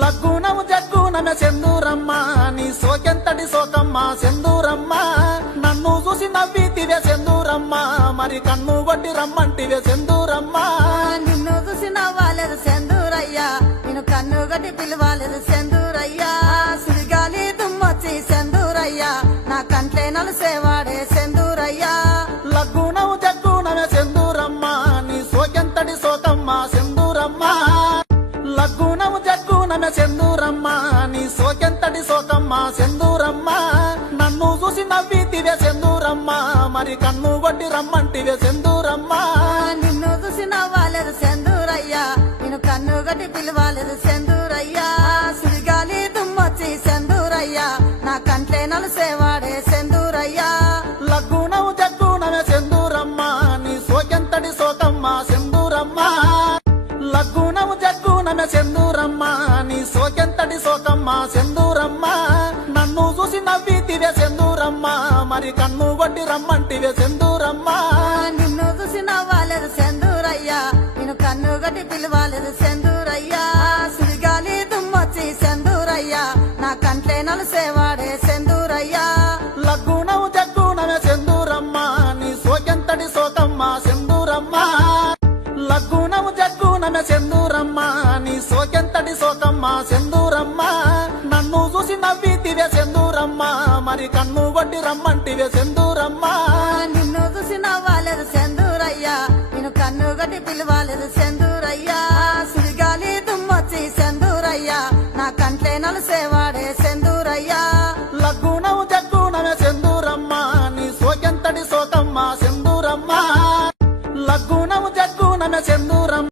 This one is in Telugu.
లగ్గునము జగ్గునమే సెందూరమ్మ నీ సోకెంతటి సోకమ్మ సెందూరమ్మ నన్ను చూసి నవ్వితివే సెందూరమ్మ మరి కన్ను కొట్టి రమ్మంటివే సెందూరమ్మ నిన్ను చూసి నవ్వాలేదు సెందూరయ్యా నేను కన్ను గట్టి పిలవాలేదు సెందూరయ్యా సుడిగాలి దుమ్మొచ్చి సెందూరయ్యా నా కంట్లే నలుసేవాడే సెందూరయ్యా లగ్గునము జగ్గునమే సెందూరమ్మ నీ సోకెంతటి సోకమ్మ సెందూరమ్మ లగ్గునము జగ్గునమే సెందూరమ్మ నీ సోకెంతటి సోకమ్మ సెందూరమ్మ నన్ను చూసి నవ్వితివే సెందూరమ్మ మరి కన్ను కొట్టి రమ్మంటివే సెందూరమ్మ నిన్ను చూసి నవ్వాలేదు సెందూరయ్యా నేను కన్ను గట్టి పిలవాలేదు సెందూరయ్యా సుడిగాలి దుమ్మొచ్చి సెందూరయ్యా నా కంట్లే నలుసేవాడే సెందూరయ్యా లగ్గునము జగ్గునమే సెందూరమ్మ నీ సోకెంతటి సోకమ్మ సెందూరమ్మ లగ్గునము జగ్గునమే సెందూరమ్మ నీ సోకెంతటి సోకమ్మ సెందూరమ్మ నన్ను చూసి నవ్వితివే సెందూరమ్మ మరి కన్ను కొట్టి రమ్మంటివే సెందూరమ్మ నిన్ను చూసి నవ్వాలేదు సెందూరయ్యా నేను కన్ను గట్టి పిలవాలేదు సెందూరయ్యా సుడిగాలి దుమ్మొచ్చి సెందూరయ్యా నా కంట్లే నలుసేవాడే సెందూరయ్యా లగ్గునము జగ్గునమే సెందూరమ్మ నీ సోకెంతటి సోకమ్మ సెందూరమ్మ లగ్గునము జగ్గునమే సెందూరమ్మ నీ సోకెంతటి సోకమ్మ సెందూరమ్మ నన్ను చూసి నవ్వితివే సెందూరమ్మ మరి కన్ను కొట్టి రమ్మంటివే సెందూరమ్మ నిన్ను చూసి నవ్వాలేదు సెందూరయ్యా నేను కన్ను గట్టి పిలవాలేదు సెందూరయ్యా సుడిగాలి దుమ్మొచ్చి సెందూరయ్యా నా కంట్లే నలుసేవాడే సెందూరయ్యా లగ్గునము జగ్గునమే సెందూరమ్మ నీ సోకెంతటి సోకమ్మ సెందూరమ్మ లగ్గునము జగ్గునమే సెందూరమ్మ